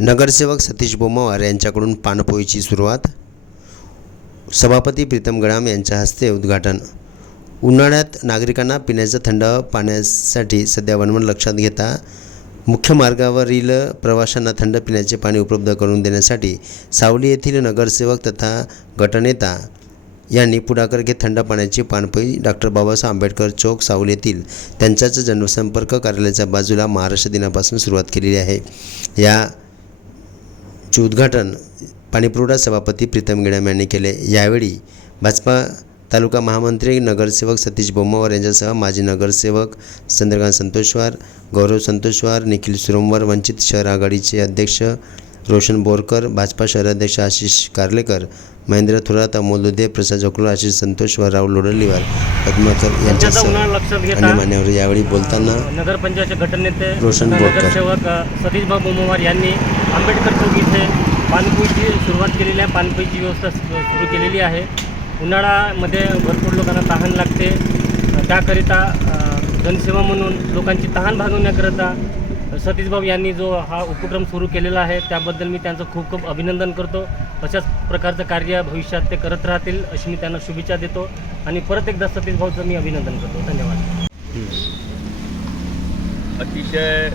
नगरसेवक सतीश बोमावार यांच्याकडून पाणपोईची सुरुवात. सभापती प्रीतम गडाम यांच्या हस्ते उद्घाटन. उन्हाळ्यात नागरिकांना पिण्याचं थंड पाण्यासाठी सध्या वणवण लक्षात घेता मुख्य मार्गावरील प्रवाशांना थंड पिण्याचे पाणी उपलब्ध करून देण्यासाठी सावली येथील नगरसेवक तथा गटनेता यांनी पुढाकार घेत थंड पाण्याची पाणपोई डॉक्टर बाबासाहेब आंबेडकर चौक सावली येथील त्यांच्याच जनसंपर्क कार्यालयाच्या बाजूला महाराष्ट्र दिनापासून सुरुवात केलेली आहे. या चे उद्घाटन पाणीपुरवठा सभापती प्रीतम गिडाम यांनी केले. यावेळी भाजपा तालुका महामंत्री नगरसेवक सतीश बोम्मावर यांच्यासह माजी नगरसेवक चंद्रकांत संतोषवार गौरव संतोषवार निखिल सुरमवार वंचित शहर आघाडीचे अध्यक्ष रोशन बोरकर भाजपा शहराध्यक्ष आशिष कार्लेकर महेंद्र थोरात अमोल दुधे प्रसाद जोकलो आशिष संतोषवार राहुल लोडलीवार पद्माकर यांच्यासह अन्य मान्यवर यावेळी बोलताना नगरपंचायतचे गटनेते रोशन. नगरसेवक सतीशभाऊ बोमवार यांनी आंबेडकर चौक इथे पाणपोईची सुरुवात केलेली आहे. पाणपोईची व्यवस्था सुरू केलेली आहे. उन्हाळ्यामध्ये भरपूर लोकांना तहान लागते. त्याकरिता जनसेवा म्हणून लोकांची तहान भागवण्याकरिता सतीशभाऊ यांनी जो हा उपक्रम सुरू केलेला आहे त्याबद्दल मी त्यांचं खूप खूप अभिनंदन करतो. अशाच प्रकारचं कार्य भविष्यात ते करत राहतील अशी मी त्यांना शुभेच्छा देतो. आणि परत एकदा सतीशभाऊचं मी अभिनंदन करतो. धन्यवाद. अतिशय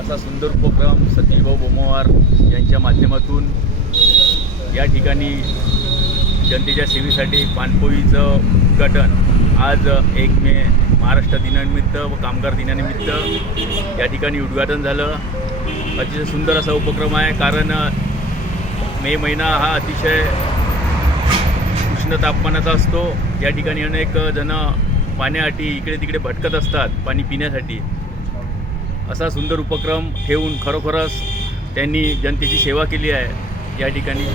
असा सुंदर उपक्रम सतीशभाऊ बोमवार यांच्या माध्यमातून या ठिकाणी जनतेच्या सेवेसाठी पाणपोईचं उद्घाटन आज एक मे महाराष्ट्र दिनानिमित्त व कामगार दिनानिमित्त या ठिकाणी उद्घाटन झालं. अतिशय सुंदर असा उपक्रम आहे कारण मे महिना हा अतिशय उष्ण तापमानाचा असतो. या ठिकाणी अनेक जण पाण्यासाठी इकडे तिकडे भटकत असतात पाणी पिण्यासाठी. असा सुंदर उपक्रम ठेवून खरोखरच त्यांनी जनतेची सेवा केली आहे या ठिकाणी.